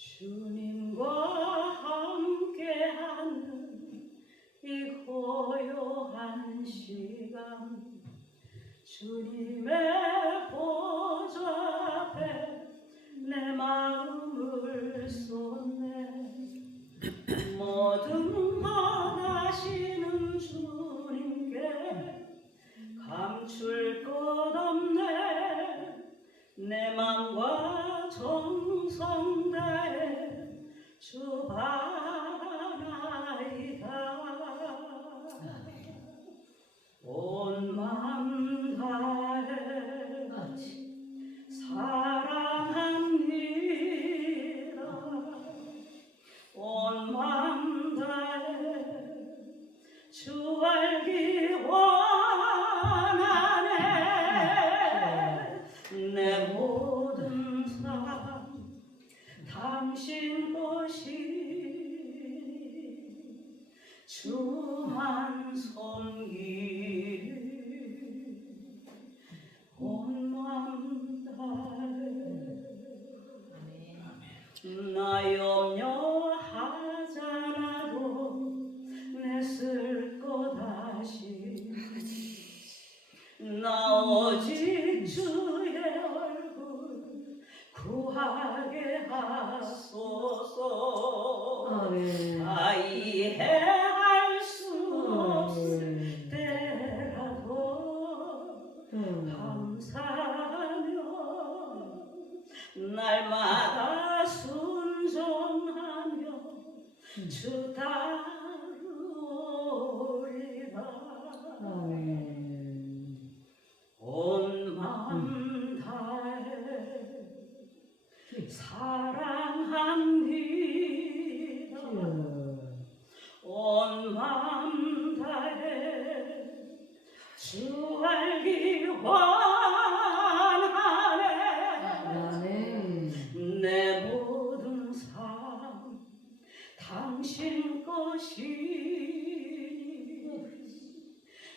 주님과 함께하는 이 고요한 시간, 주님의 보좌 앞에 내 마음을 쏟네. 모든 것 아시는 주님께 감출 것 없네. 내 맘과 정성 다해 주 바라나이다. 온 맘 다해 사랑합니다. 온 맘 다해 주 알기 원하네. 내 모든 삶 당신 것이니 주만 섬기리. 온 맘 다해 나 염려하잖아도 내 쓸 것 아시. 나 오직 주의 얼굴 구하게 하소서. 이해할 수 없을 때라도 감사하며 날마다 순종하며 주 따르리라. 온 맘 다해 사랑합니다. 온 맘 다해 주 알기 원하네. 내 모든 삶 당신 것이니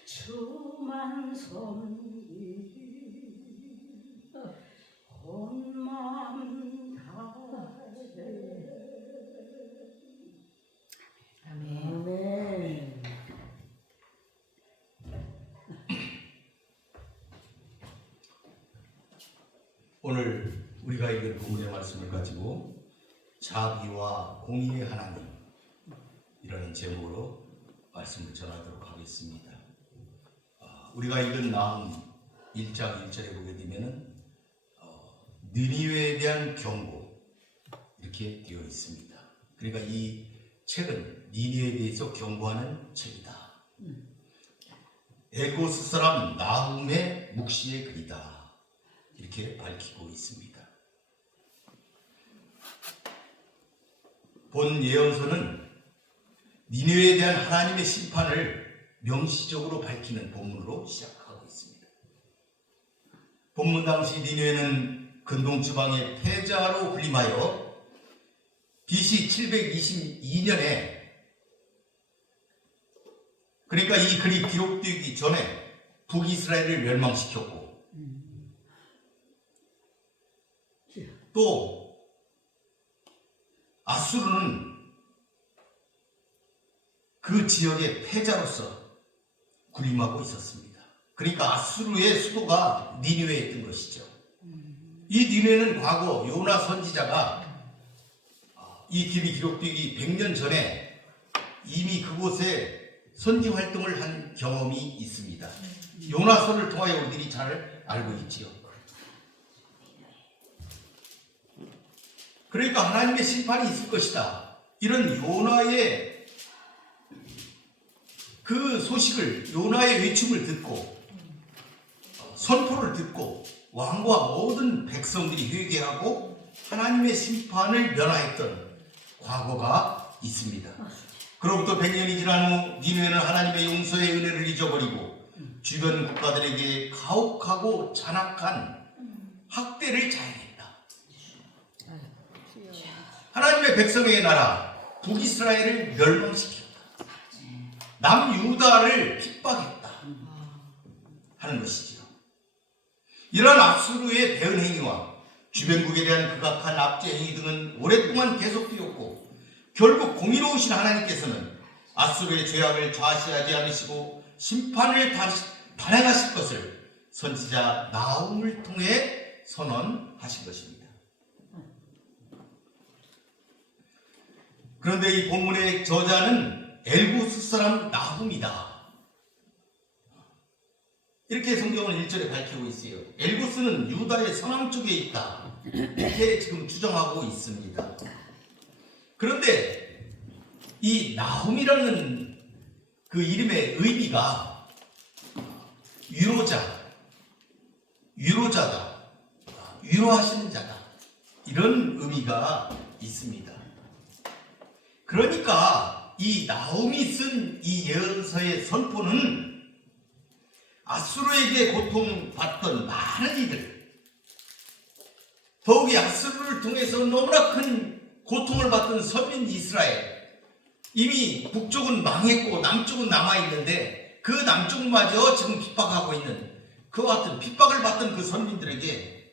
주만 섬기리. 온 맘 다해. 아멘. 오늘 우리가 읽은 본문의 말씀을 가지고 자비와 공의의 하나님, 이라는 제목으로 말씀을 전하도록 하겠습니다. 우리가 읽은 나훔 1장 1절에 보게 되면은 니니웨에 대한 경고, 이렇게 되어 있습니다. 그러니까 이 책은 니니웨에 대해서 경고하는 책이다. 엘고스 사람 나훔의 묵시의 글이다, 이렇게 밝히고 있습니다. 본 예언서는 니느웨에 대한 하나님의 심판을 명시적으로 밝히는 본문으로 시작하고 있습니다. 본문 당시 니느웨는 근동지방의 패자로 군림하여 BC 722년에, 그러니까 이 글이 기록되기 전에 북이스라엘을 멸망시켰고, 또 아수르는 그 지역의 패자로서 군림하고 있었습니다. 그러니까 아수르의 수도가 니느웨였던 것이죠. 이 니느웨는 과거 요나 선지자가 이 길이 기록되기 100년 전에 이미 그곳에 선지 활동을 한 경험이 있습니다. 요나서를 통하여 우리들이 잘 알고 있지요. 그러니까 하나님의 심판이 있을 것이다, 이런 요나의 그 소식을, 요나의 외침을 듣고 선포를 듣고 왕과 모든 백성들이 회개하고 하나님의 심판을 면하였던 과거가 있습니다. 그로부터 100년이 지난 후 니느웨는 하나님의 용서의 은혜를 잊어버리고 주변 국가들에게 가혹하고 잔악한 학대를 자행했다. 하나님의 백성의 나라 북이스라엘을 멸망시켰다. 남유다를 핍박했다 하는 것이지요. 이러한 아수르의 배은 행위와 주변국에 대한 극악한 압제 행위 등은 오랫동안 계속되었고 결국 공의로우신 하나님께서는 아수르의 죄악을 좌시하지 않으시고 심판을 단행하실 것을 선지자 나훔을 통해 선언하신 것입니다. 그런데 이 본문의 저자는 엘고스 사람 나훔이다. 이렇게 성경은 1절에 밝히고 있어요. 엘고스는 유다의 서남쪽에 있다. 이렇게 지금 주장하고 있습니다. 그런데 이 나훔이라는 그 이름의 의미가 위로자다, 위로하시는 자다, 이런 의미가 있습니다. 그러니까 이 나훔이 쓴 이 예언서의 선포는 아수르에게 고통받던 많은 이들, 더욱이 아수르를 통해서 너무나 큰 고통을 받던 선민 이스라엘, 이미 북쪽은 망했고 남쪽은 남아있는데 그 남쪽마저 지금 핍박하고 있는 그와 같은 핍박을 받던 그 선민들에게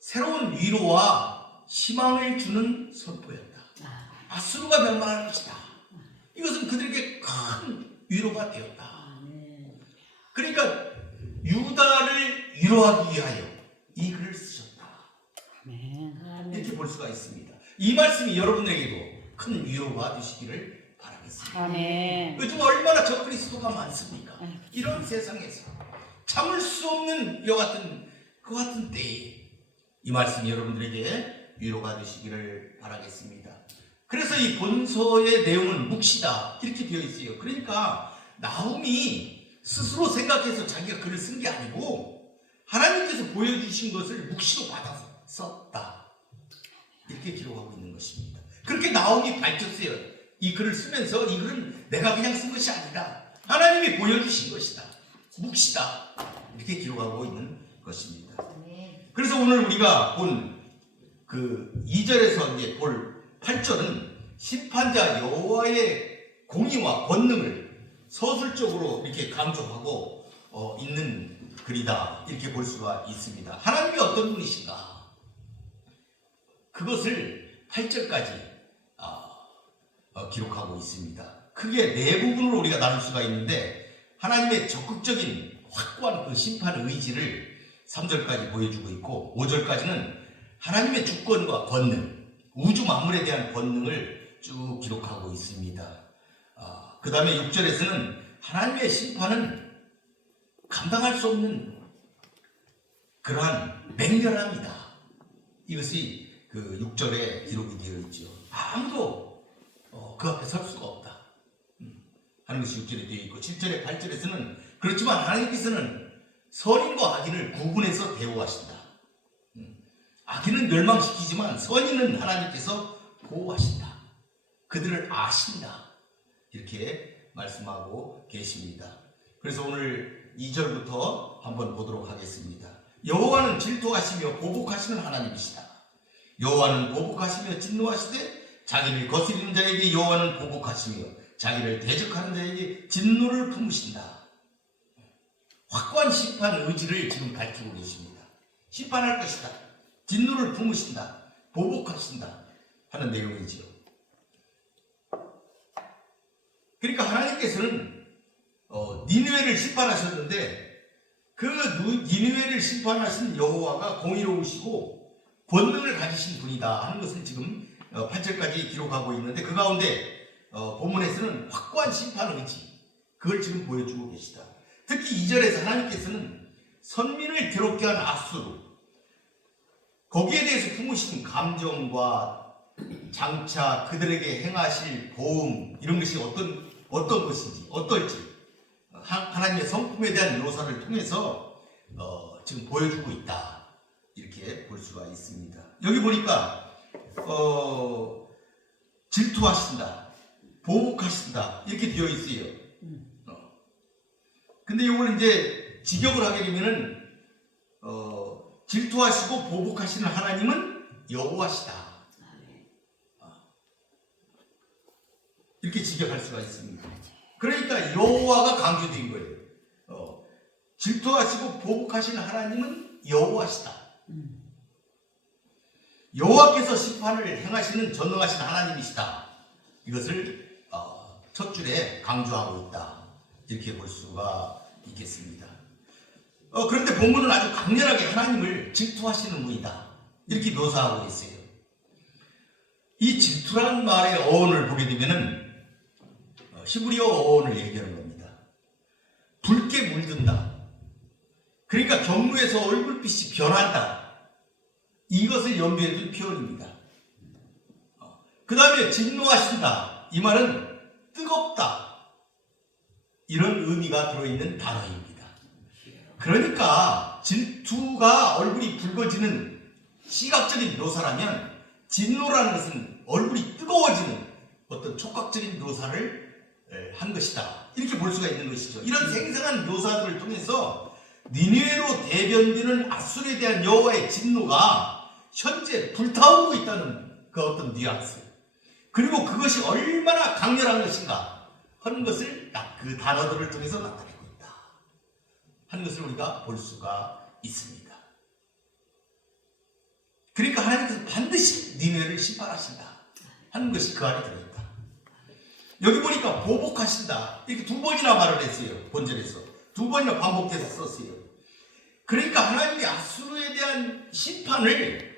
새로운 위로와 희망을 주는 선포였다. 아수르가 멸망할 것이다. 이것은 그들에게 큰 위로가 되었다. 그러니까 유다를 위로하기 위하여 이 글을 쓰셨다. 이렇게 볼 수가 있습니다. 이 말씀이 여러분에게도 큰 위로가 되시기를 바라겠습니다. 아멘. 요즘 얼마나 적그리스도가 많습니까? 이런 세상에서 참을 수 없는 이와 같은 그 같은 때에 이 말씀이 여러분들에게 위로가 되시기를 바라겠습니다. 그래서 이 본서의 내용은 묵시다 이렇게 되어 있어요. 그러니까 나훔이 스스로 생각해서 자기가 글을 쓴 게 아니고 하나님께서 보여주신 것을 묵시로 받아서 썼다. 이렇게 기록하고 있는 것입니다. 그렇게 나훔이 밝혔어요. 이 글을 쓰면서 이 글은 내가 그냥 쓴 것이 아니라 하나님이 보여주신 것이다. 묵시다. 이렇게 기록하고 있는 것입니다. 그래서 오늘 우리가 본 그 2절에서 이제 볼 8절은 심판자 여호와의 공의와 권능을 서술적으로 이렇게 강조하고 있는 글이다. 이렇게 볼 수가 있습니다. 하나님이 어떤 분이신가? 그것을 8절까지 기록하고 있습니다. 크게 네 부분으로 우리가 나눌 수가 있는데 하나님의 적극적인 확고한 그 심판 의지를 3절까지 보여주고 있고 5절까지는 하나님의 주권과 권능, 우주 만물에 대한 권능을 쭉 기록하고 있습니다. 그 다음에 6절에서는 하나님의 심판은 감당할 수 없는 그러한 맹렬함이다. 이것이 그 6절에 기록이 되어 있죠. 아무도 그 앞에 설 수가 없다 하는 것이 6절에 되어 있고 7절에 8절에서는 그렇지만 하나님께서는 선인과 악인을 구분해서 대우하신다. 악인은 멸망시키지만 선인은 하나님께서 보호하신다. 그들을 아신다. 이렇게 말씀하고 계십니다. 그래서 오늘 2절부터 한번 보도록 하겠습니다. 여호와는 질투하시며 보복하시는 하나님이시다. 여호와는 보복하시며 진노하시되 자기를 거스리는 자에게 여호와는 보복하시며 자기를 대적하는 자에게 진노를 품으신다. 확고한 심판 의지를 지금 밝히고 계십니다. 심판할 것이다. 진노를 품으신다. 보복하신다. 하는 내용이지요. 그러니까 하나님께서는 니느웨를 심판하셨는데 그 니느웨를 심판하신 여호와가 공의로우시고 권능을 가지신 분이다 하는 것을 지금 8절까지 기록하고 있는데 그 가운데 본문에서는 확고한 심판 의지 그걸 지금 보여주고 계시다. 특히 2절에서 하나님께서는 선민을 괴롭게 한 아수르 거기에 대해서 품으신 감정과 장차 그들에게 행하실 보응 이런 것이 어떤 것인지 어떨지 하나님의 성품에 대한 묘사를 통해서 지금 보여주고 있다 이렇게 볼 수가 있습니다. 여기 보니까 질투하신다, 보복하신다 이렇게 되어 있어요. 근데 이걸 이제 직역을 하게 되면은 질투하시고 보복하시는 하나님은 여호와시다. 이렇게 직역할 수가 있습니다. 그러니까 여호와가 강조된 거예요. 질투하시고 보복하시는 하나님은 여호와시다. 여호와께서 심판을 행하시는 전능하신 하나님이시다. 이것을 첫 줄에 강조하고 있다. 이렇게 볼 수가 있겠습니다. 그런데 본문은 아주 강렬하게 하나님을 질투하시는 분이다. 이렇게 묘사하고 있어요. 이 질투라는 말의 어원을 보게 되면은 히브리어 어원을 얘기하는 겁니다. 붉게 물든다. 그러니까 경루에서 얼굴빛이 변한다. 이것을 염두에 둔 표현입니다. 그 다음에 진노하신다. 이 말은 뜨겁다. 이런 의미가 들어있는 단어입니다. 그러니까 질투가 얼굴이 붉어지는 시각적인 묘사라면 진노라는 것은 얼굴이 뜨거워지는 어떤 촉각적인 묘사를 한 것이다. 이렇게 볼 수가 있는 것이죠. 이런 생생한 묘사들을 통해서 니느웨로 대변되는 아수르에 대한 여호와의 진노가 현재 불타오르고 있다는 그 어떤 뉘앙스, 그리고 그것이 얼마나 강렬한 것인가 하는 것을 그 단어들을 통해서 나타내고 있다 하는 것을 우리가 볼 수가 있습니다. 그러니까 하나님께서 반드시 니느웨를 심판하신다 하는 것이 그 안에 들어있다. 여기 보니까 보복하신다 이렇게 두 번이나 말을 했어요. 본절에서 두 번이나 반복해서 썼어요. 그러니까 하나님이 아수르에 대한 심판을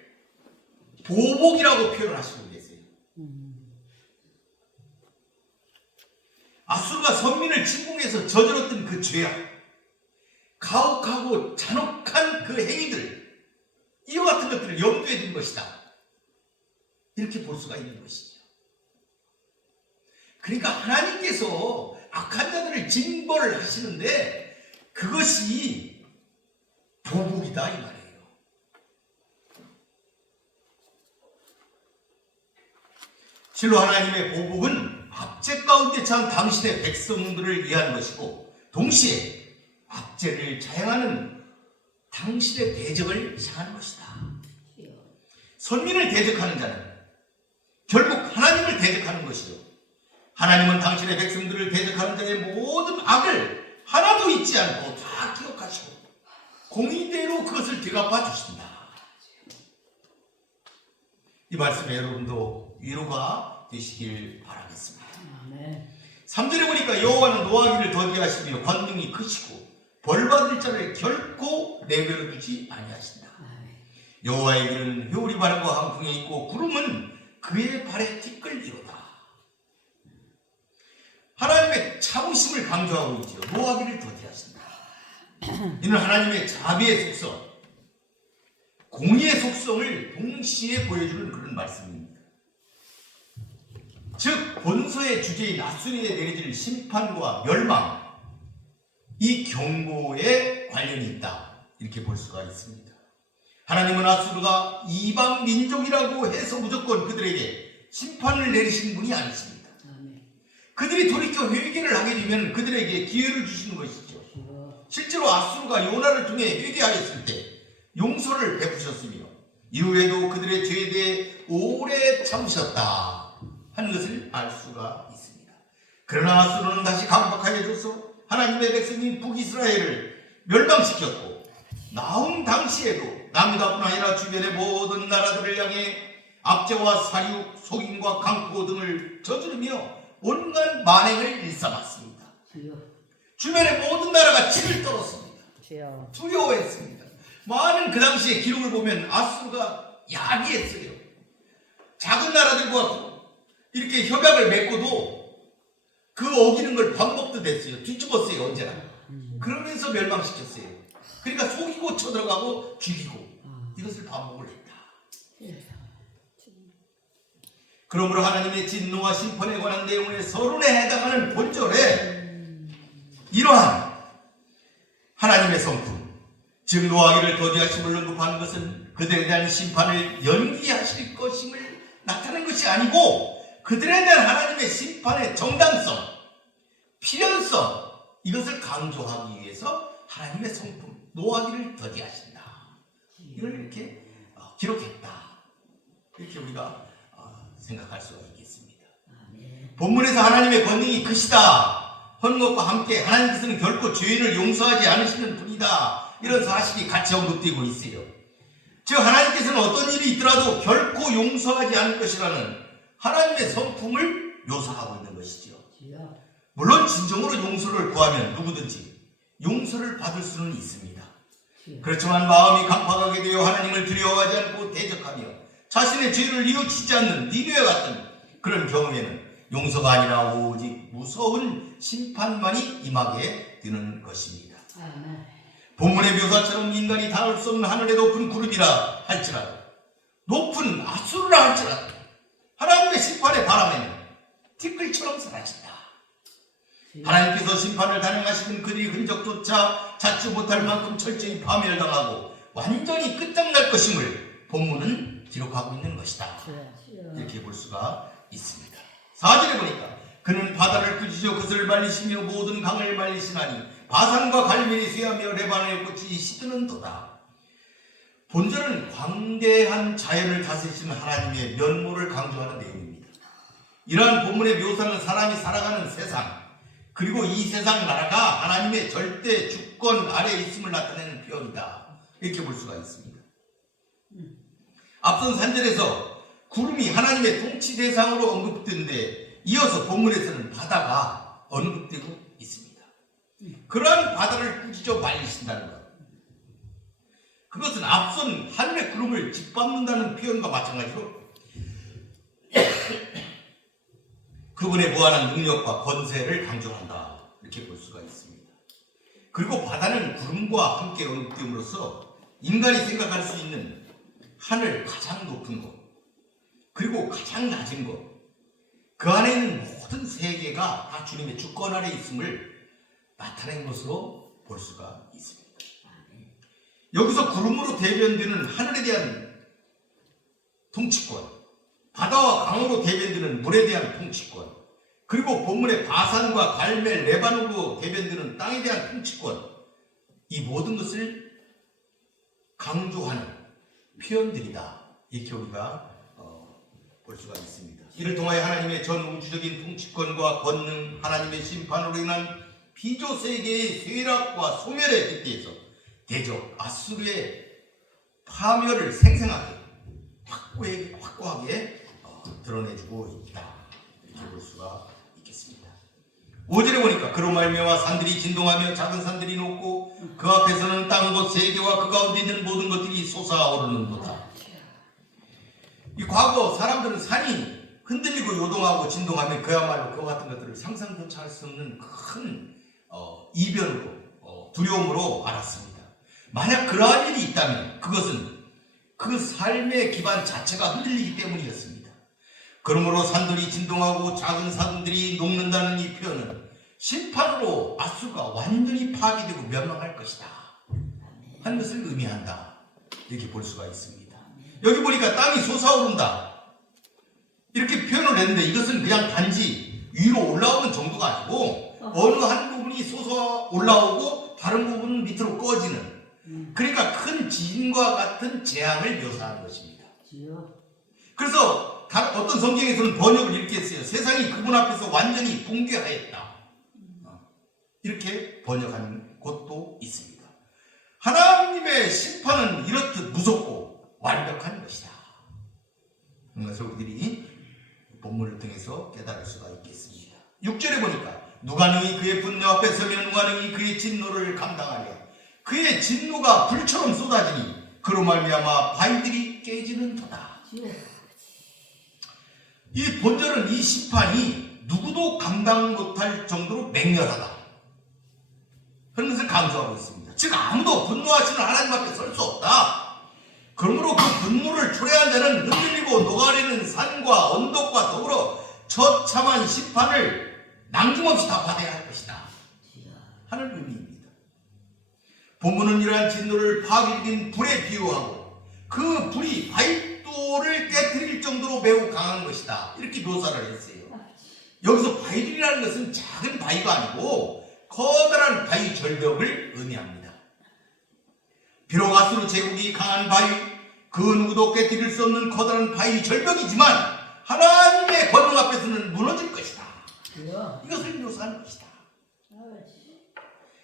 보복이라고 표현하시고 계세요. 아수르가 선민을 침공해서 저질렀던 그 죄악, 가혹하고 잔혹한 그 행위들, 이와 같은 것들을 염두에 둔 것이다. 이렇게 볼 수가 있는 것이죠. 그러니까 하나님께서 악한 자들을 징벌을 하시는데 그것이 보복이다 이 말이에요. 실로 하나님의 보복은 압제 가운데 처한 당신의 백성들을 위한 것이고 동시에 압제를 자행하는 당신의 대적을 향한 것이다. 선민을 대적하는 자는 결국 하나님을 대적하는 것이요, 하나님은 당신의 백성들을 대적하는 자의 모든 악을 하나도 잊지 않고 다 기억하시고 공의대로 그것을 되갚아 주신다. 이 말씀에 여러분도 위로가 되시길 바라겠습니다. 3절에 보니까 여호와는 노하기를 더디하시며 권능이 크시고 벌받을 자를 결코 내버려 두지 아니하신다. 여호와의 길은 회오리 바람과 항풍에 있고 구름은 그의 발에 티끌리로다. 하나님의 참으심을 강조하고 있죠. 노하기를 더디하신다. 이는 하나님의 자비의 속성, 공의의 속성을 동시에 보여주는 그런 말씀입니다. 즉 본서의 주제인 아수르에 내려질 심판과 멸망, 이 경고에 관련이 있다. 이렇게 볼 수가 있습니다. 하나님은 아수르가 이방 민족이라고 해서 무조건 그들에게 심판을 내리신 분이 아니십니다. 그들이 돌이켜 회개를 하게 되면 그들에게 기회를 주시는 것이죠. 실제로 아수르가 요나를 통해 회개하였을 때 용서를 베푸셨으며 이후에도 그들의 죄에 대해 오래 참으셨다 하는 것을 알 수가 있습니다. 그러나 아수르는 다시 강박하여져서 하나님의 백성인 북이스라엘을 멸망시켰고 나훔 당시에도 남유다뿐 아니라 주변의 모든 나라들을 향해 압제와 사륙, 속임과 강포 등을 저지르며 온갖 만행을 일삼았습니다. 주변의 모든 나라가 치를 떨었습니다. 두려워했습니다. 많은 그 당시의 기록을 보면 아수르가 야비했어요. 작은 나라들과 이렇게 협약을 맺고도 그 어기는 걸 밥 먹듯 했어요. 뒤집었어요. 언제나. 그러면서 멸망시켰어요. 그러니까 속이고 쳐들어가고 죽이고 이것을 반복을 했다. 그러므로 하나님의 진노와 심판에 관한 내용의 서론에 해당하는 본절에 이러한 하나님의 성품, 즉 노하기를 더디하심을 언급하는 것은 그들에 대한 심판을 연기하실 것임을 나타낸 것이 아니고 그들에 대한 하나님의 심판의 정당성, 필연성, 이것을 강조하기 위해서 하나님의 성품, 노하기를 더디하신다. 이걸 이렇게 기록했다. 이렇게 우리가 생각할 수가 있겠습니다. 본문에서 하나님의 권능이 크시다 하는 것과 함께 하나님께서는 결코 죄인을 용서하지 않으시는 분이다, 이런 사실이 같이 언급되고 있어요. 즉 하나님께서는 어떤 일이 있더라도 결코 용서하지 않을 것이라는 하나님의 성품을 묘사하고 있는 것이지요. 주여. 물론 진정으로 용서를 구하면 누구든지 용서를 받을 수는 있습니다. 주여. 그렇지만 마음이 강팍하게 되어 하나님을 두려워하지 않고 대적하며 자신의 죄를 뉘우치지 않는 니느웨 같은 그런 경우에는 용서가 아니라 오직 무서운 심판만이 임하게 되는 것입니다. 아멘. 본문의 묘사처럼 인간이 닿을 수 없는 하늘의 높은 구름이라 할지라도 높은 아수르라 할지라도 하나님의 심판의 바람에는 티끌처럼 사라진다. 하나님께서 심판을 단행하시는 그들이 흔적조차 찾지 못할 만큼 철저히 파멸당하고 완전히 끝장날 것임을 본문은 기록하고 있는 것이다. 주여. 이렇게 볼 수가 있습니다. 4절에 보니까 그는 바다를 꾸짖어 그것을 말리시며 모든 강을 말리시나니 바산과 갈멜이 쇠하며 레바논의 꽃이 시드는도다. 본절은 광대한 자연을 다스리시는 하나님의 면모를 강조하는 내용입니다. 이러한 본문의 묘사는 사람이 살아가는 세상 그리고 이 세상 나라가 하나님의 절대 주권 아래에 있음을 나타내는 표현이다. 이렇게 볼 수가 있습니다. 앞선 3절에서 구름이 하나님의 통치 대상으로 언급되는데 이어서 본문에서는 바다가 언급되고 있습니다. 그러한 바다를 꾸짖어 말리신다는 것. 그것은 앞선 하늘의 구름을 짓밟는다는 표현과 마찬가지로 그분의 무한한 능력과 권세를 강조한다. 이렇게 볼 수가 있습니다. 그리고 바다는 구름과 함께 언급됨으로써 인간이 생각할 수 있는 하늘 가장 높은 것 그리고 가장 낮은 것 그 안에 있는 모든 세계가 다 주님의 주권 아래 있음을 나타낸 것으로 볼 수가 있습니다. 여기서 구름으로 대변되는 하늘에 대한 통치권, 바다와 강으로 대변되는 물에 대한 통치권, 그리고 본문의 바산과 갈멜, 레바논으로 대변되는 땅에 대한 통치권, 이 모든 것을 강조하는 표현들이다. 이렇게 우리가 볼 수가 있습니다. 이를 통하여 하나님의 전 우주적인 통치권과 권능, 하나님의 심판으로 인한 피조 세계의 쇠락과 소멸의 뒷대에서 대적 아수르의 파멸을 생생하게 확고하게 드러내주고 있다. 이렇게 볼 수가 있겠습니다. 5절에 보니까 그로 말미암아 산들이 진동하며 작은 산들이 녹고 그 앞에서는 땅과 세계와 그 가운데 있는 모든 것들이 솟아오르는도다. 이 과거 사람들은 산이 흔들리고 요동하고 진동하면 그야말로 그와 같은 것들을 상상조차 할 수 없는 큰 이변으로 두려움으로 알았습니다. 만약 그러한 일이 있다면 그것은 그 삶의 기반 자체가 흔들리기 때문이었습니다. 그러므로 산들이 진동하고 작은 산들이 녹는다는 이 표현은 심판으로 아수르가 완전히 파괴되고 멸망할 것이다 하는 것을 의미한다. 이렇게 볼 수가 있습니다. 여기 보니까 땅이 솟아오른다 이렇게 표현을 했는데 이것은 그냥 단지 위로 올라오는 정도가 아니고 어느 한 부분이 솟아 올라오고 다른 부분은 밑으로 꺼지는 그러니까 큰 지진과 같은 재앙을 묘사하는 것입니다. 그래서 어떤 성경에서는 번역을 이렇게 했어요. 세상이 그분 앞에서 완전히 붕괴하였다. 이렇게 번역하는 곳도 있습니다. 하나님의 심판은 이렇듯 무섭고 완벽한 것이다. 그래서 우리들이 본문을 통해서 깨달을 수가 있겠습니다. 6절에 보니까 누가 능히 그의 분노 앞에 서면 누가 능히 그의 진노를 감당하랴. 그의 진노가 불처럼 쏟아지니 그로 말미암아 바위들이 깨지는도다. 이 본절은 이 심판이 누구도 감당 못할 정도로 맹렬하다. 그런 것을 강조하고 있습니다. 즉 아무도 분노하시는 하나님 앞에 설 수 없다. 그러므로 그 분노를 초래한 자는 흔들리고 녹아내리는 산과 언덕과 더불어 처참한 심판을 남김없이 다 받아야 할 것이다 하는 의미입니다. 본문은 이러한 진노를 파괴적인 불에 비유하고 그 불이 바위돌을 깨뜨릴 정도로 매우 강한 것이다 이렇게 묘사를 했어요. 여기서 바위돌이라는 것은 작은 바위가 아니고 커다란 바위 절벽을 의미합니다. 비록 아수르 제국이 강한 바위, 그 누구도 깨뜨릴 수 없는 커다란 바위 절벽이지만 하나님의 권능 앞에서는 무너질 것이다. 이것을 묘사하는 것이다.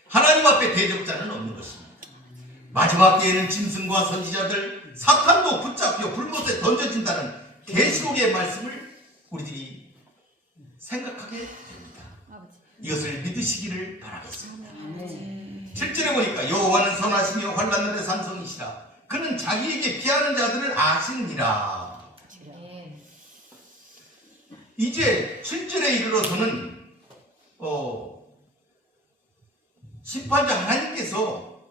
하나님 앞에 대적자는 없는 것입니다. 마지막 때에는 짐승과 선지자들, 사탄도 붙잡혀 불못에 던져진다는 계시록의 말씀을 우리들이 생각하게 됩니다. 이것을 믿으시기를 바라겠습니다. 7절에 보니까 여호와는 선하시며 환난날의 산성이시라. 그는 자기에게 피하는 자들을 아시느니라. 이제 7절에 이르러서는 심판자 하나님께서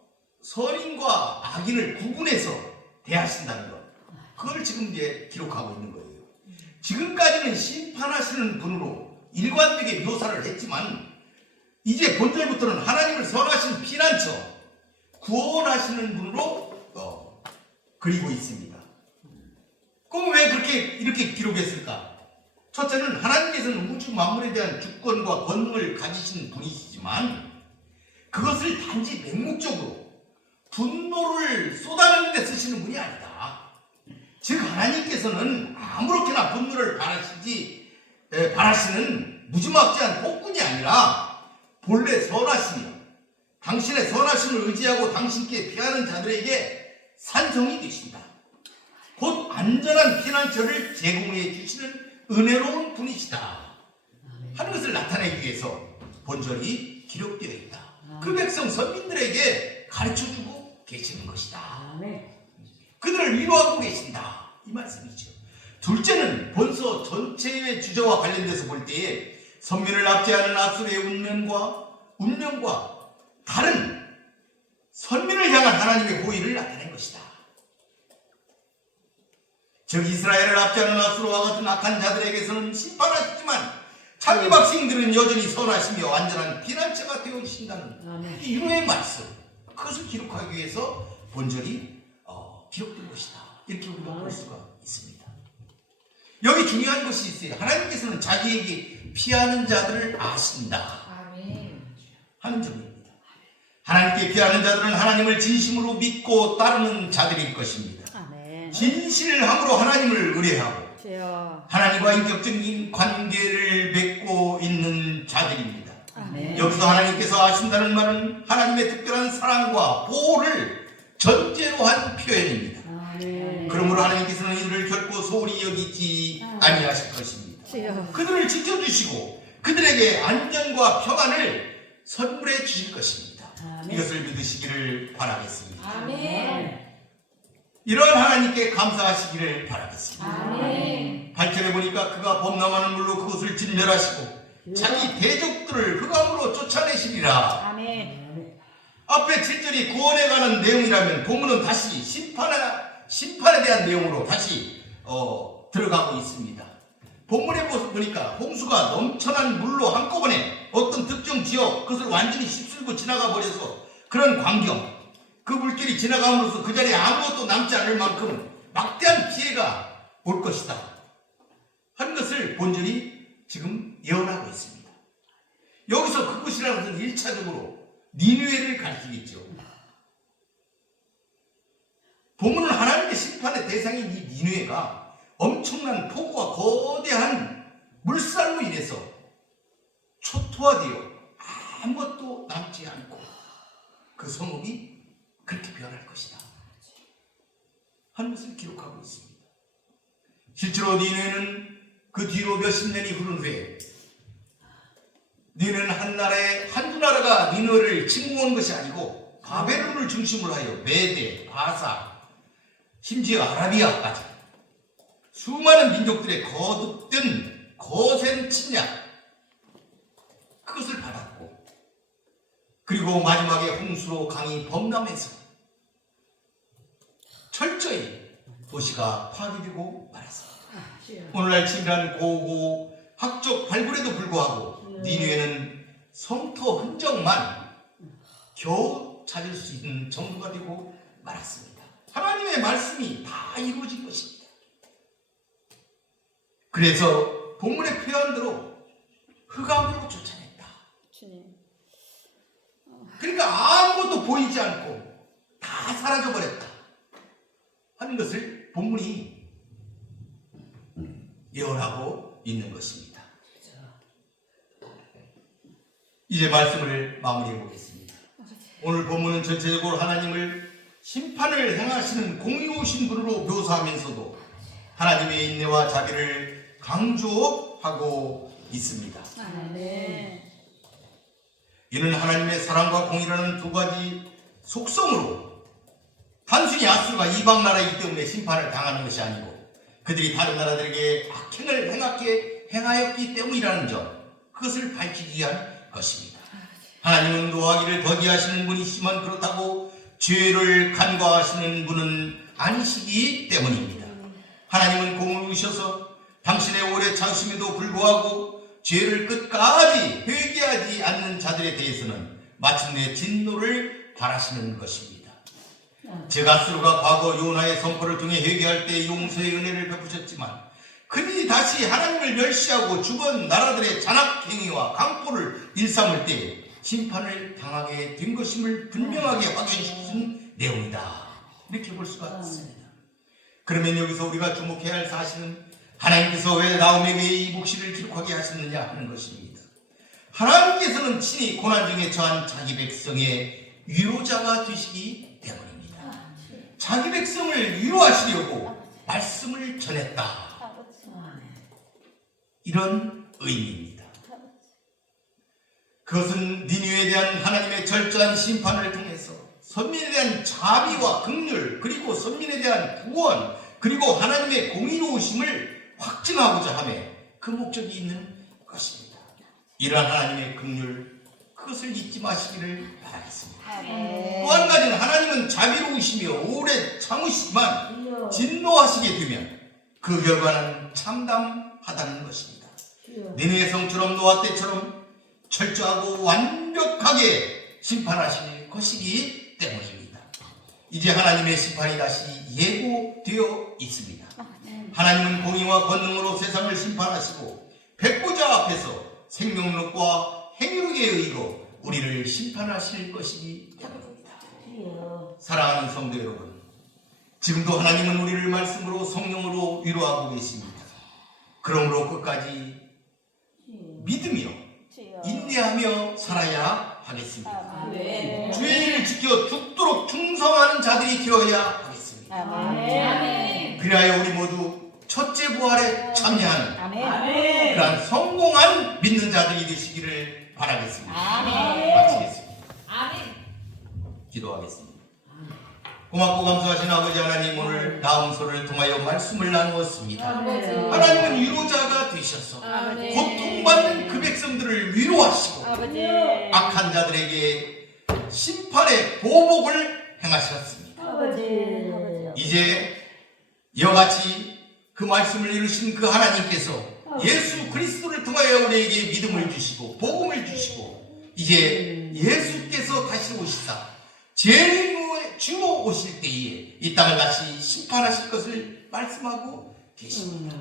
선인과 악인을 구분해서 대하신다는 것, 그걸 지금 이제 기록하고 있는 거예요. 지금까지는 심판하시는 분으로 일관되게 묘사를 했지만 이제 본절부터는 하나님을 선하신 피난처, 구원하시는 분으로 그리고 있습니다. 그럼 왜 이렇게 기록했을까? 첫째는 하나님께서는 우주 만물에 대한 주권과 권능을 가지신 분이시지만 그것을 단지 맹목적으로 분노를 쏟아내는 데 쓰시는 분이 아니다. 즉 하나님께서는 아무렇게나 분노를 바라시는 무지막지한 폭군이 아니라 본래 선하시며 당신의 선하심을 의지하고 당신께 피하는 자들에게 산성이 되신다. 곧 안전한 피난처를 제공해 주시는 은혜로운 분이시다 하는 것을 나타내기 위해서 본절이 기록되어 있다. 그 백성 선민들에게 가르쳐주고 계시는 것이다. 그들을 위로하고 계신다, 이 말씀이죠. 둘째는 본서 전체의 주제와 관련돼서 볼 때에 선민을 압제하는 아수르의 운명과 다른 선민을 향한 하나님의 호의를 나타낸 것이다. 즉 이스라엘을 압제하는 아수르와 같은 악한 자들에게서는 심판하시지만 자기 백성들은 여전히 선하시며 안전한 피난처가 되어주신다는 이 위로의 말씀, 그것을 기록하기 위해서 본절이 기록된 것이다, 이렇게 우리가 볼 수가 있습니다. 여기 중요한 것이 있어요. 하나님께서는 자기에게 피하는 자들을 아신다 하는 점입니다. 하나님께 피하는 자들은 하나님을 진심으로 믿고 따르는 자들일 것입니다. 진실함으로 하나님을 의뢰하고 하나님과 인격적인 관계를 맺고 있는 자들입니다. 여기서 하나님께서 아신다는 말은 하나님의 특별한 사랑과 보호를 전제로 한 표현입니다. 그러므로 하나님께서는 이들을 결코 소홀히 여기지 아니하실 것입니다. 그들을 지켜주시고 그들에게 안전과 평안을 선물해 주실 것입니다. 이것을 믿으시기를 바라겠습니다. 이러한 하나님께 감사하시기를 바라겠습니다. 8절에 보니까 그가 범람하는 물로 그것을 진멸하시고 자기 대적들을 흑암으로 쫓아내시리라. 앞에 7절이 구원에 관한 내용이라면 본문은 다시 심판에 대한 내용으로 다시 들어가고 있습니다. 본문에 보니까 홍수가 넘쳐난 물로 한꺼번에 어떤 특정 지역, 그것을 완전히 휩쓸고 지나가 버려서 그런 광경, 그 물길이 지나감으로써 그 자리에 아무것도 남지 않을 만큼 막대한 피해가 올 것이다 하는 것을 본절이 지금 예언하고 있습니다. 여기서 그것이라는 것은 1차적으로 니느웨를 가리키겠죠. 본문은 하나님의 심판의 대상인 이 니느웨가 엄청난 폭우와 거대한 물살로 인해서 초토화되어 아무것도 남지 않고 그 성읍이 그렇게 변할 것이다 하는 것을 기록하고 있습니다. 실제로 니느웨는 그 뒤로 몇십 년이 흐른 후에 니느웨는 한두 나라가 니느웨를 침공한 것이 아니고 바벨론을 중심으로 하여 메대, 바사, 심지어 아라비아까지 수많은 민족들의 거듭된 거센 침략, 그것을 받았고, 그리고 마지막에 홍수로 강이 범람해서 철저히 도시가 파괴되고 말았습니다. 오늘날 치밀한 고고 학적 발굴에도 불구하고 니느웨는 성터 흔적만 겨우 찾을 수 있는 정도가 되고 말았습니다. 하나님의 말씀이 다 이루어진 것입니다. 그래서 본문의 표현대로 흑암으로 쫓아냈다. 그러니까 아무것도 보이지 않고 다 사라져버렸다 하는 것을 본문이 예언하고 있는 것입니다. 이제 말씀을 마무리해 보겠습니다. 오늘 본문은 전체적으로 하나님을 심판을 행하시는 공의로우신 분으로 묘사하면서도 하나님의 인내와 자비를 강조하고 있습니다. 아멘. 이는 하나님의 사랑과 공의라는 두 가지 속성으로 단순히 아수르가 이방 나라이기 때문에 심판을 당하는 것이 아니고 그들이 다른 나라들에게 악행을 행하였기 때문이라는 점, 그것을 밝히기 위한 것입니다. 하나님은 노하기를 더디하시는 분이시지만 그렇다고 죄를 간과하시는 분은 아니시기 때문입니다. 하나님은 공의로우셔서 당신의 오래 참으심에도 불구하고 죄를 끝까지 회개하지 않는 자들에 대해서는 마침내 진노를 바라시는 것입니다. 즉 아수르가 과거 요나의 선포를 통해 회개할 때 용서의 은혜를 베푸셨지만 그들이 다시 하나님을 멸시하고 주변 나라들의 잔악행위와 강포를 일삼을 때 심판을 당하게 된 것임을 분명하게 확인시키는 내용이다. 이렇게 볼 수가 있습니다. 그러면 여기서 우리가 주목해야 할 사실은 하나님께서 왜 나홈에게 이 묵시를 기록하게 하셨느냐 하는 것입니다. 하나님께서는 친히 고난 중에 처한 자기 백성의 위로자가 되시기 때문입니다. 자기 백성을 위로하시려고 말씀을 전했다. 이런 의미입니다. 그것은 니느웨에 대한 하나님의 철저한 심판을 통해서 선민에 대한 자비와 긍휼, 그리고 선민에 대한 구원, 그리고 하나님의 공의로우심을 확증하고자 하며 그 목적이 있는 것입니다. 이러한 하나님의 긍휼, 그것을 잊지 마시기를 바라겠습니다. 또 한 가지는 하나님은 자비로우시며 오래 참으시지만 진노하시게 되면 그 결과는 참담하다는 것입니다. 니느웨 성처럼 노아 때처럼 철저하고 완벽하게 심판하실 것이기 때문입니다. 이제 하나님의 심판이 다시 예고되어 있습니다. 하나님은 공의와 권능으로 세상을 심판하시고 백보자 앞에서 생명력과 행위력에 의거 우리를 심판하실 것이기 때문입니다. 사랑하는 성도 여러분, 지금도 하나님은 우리를 말씀으로 성령으로 위로하고 계십니다. 그러므로 끝까지 믿으며 인내하며 살아야 하겠습니다. 아멘. 주의 일을 지켜 죽도록 충성하는 자들이 되어야 하겠습니다. 아멘. 그리하여 우리 모두 첫째 부활에 참여하는 아멘. 그러한 성공한 믿는 자들이 되시기를 바라겠습니다. 아멘. 마치겠습니다. 아멘. 기도하겠습니다. 고맙고 감사하신 아버지 하나님, 오늘 나홈서를 통하여 말씀을 나누었습니다. 아멘. 하나님은 위로자가 되셔서 아멘. 고통받는 그 백성들을 위로하시고 아버지. 악한 자들에게 심판의 보복을 행하셨습니다. 아버지. 이제 이와 같이 그 말씀을 이루신 그 하나님께서 예수 그리스도를 통하여 우리에게 믿음을 주시고 복음을 주시고 이제 예수께서 다시 오시사 재림의 주어 오실 때에 이 땅을 다시 심판하실 것을 말씀하고 계십니다.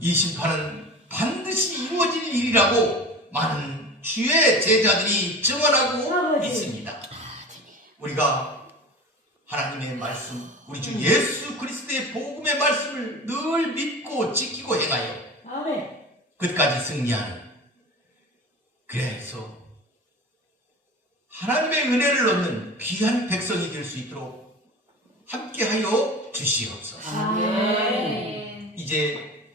이 심판은 반드시 이루어질 일이라고 많은 주의 제자들이 증언하고 있습니다. 우리가 하나님의 말씀, 우리 주 예수 그리스도의 복음의 말씀을 늘 믿고 지키고 행하여 끝까지 승리하는, 그래서 하나님의 은혜를 얻는 귀한 백성이 될 수 있도록 함께하여 주시옵소서. 아멘. 이제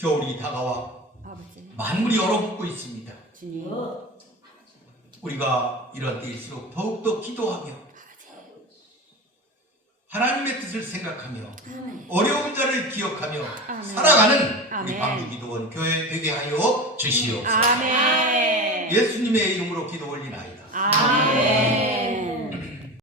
겨울이 다가와 아버지. 만물이 얼어붙고 있습니다. 주님. 우리가 이런 때일수록 더욱더 기도하며 하나님의 뜻을 생각하며 어려운 자를 기억하며 아멘. 살아가는 우리 아멘. 방주기도원 교회 되게 하여 주시옵소서. 아멘. 예수님의 이름으로 기도 올리나이다. 아멘.